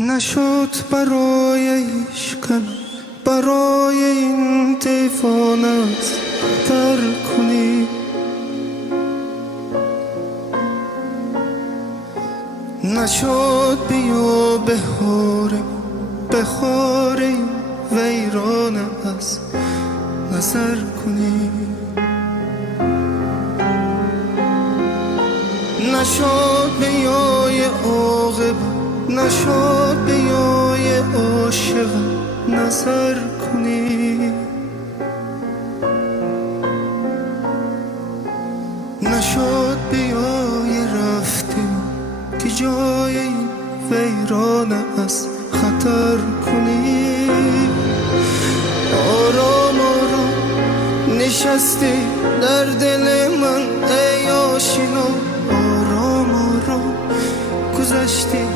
نشد برای عشقم، برای این دیوانت در کنی. نشد بیا بهار ویران از نظر کنی. نشد بیای عاقبت، نشد بیای عاشق نظر کنی. نشد بیای رفتیم که جای این ویران از خطر کنی. آرام آرام نشستی در دل من ای آشنا، آرام آرام گذشتی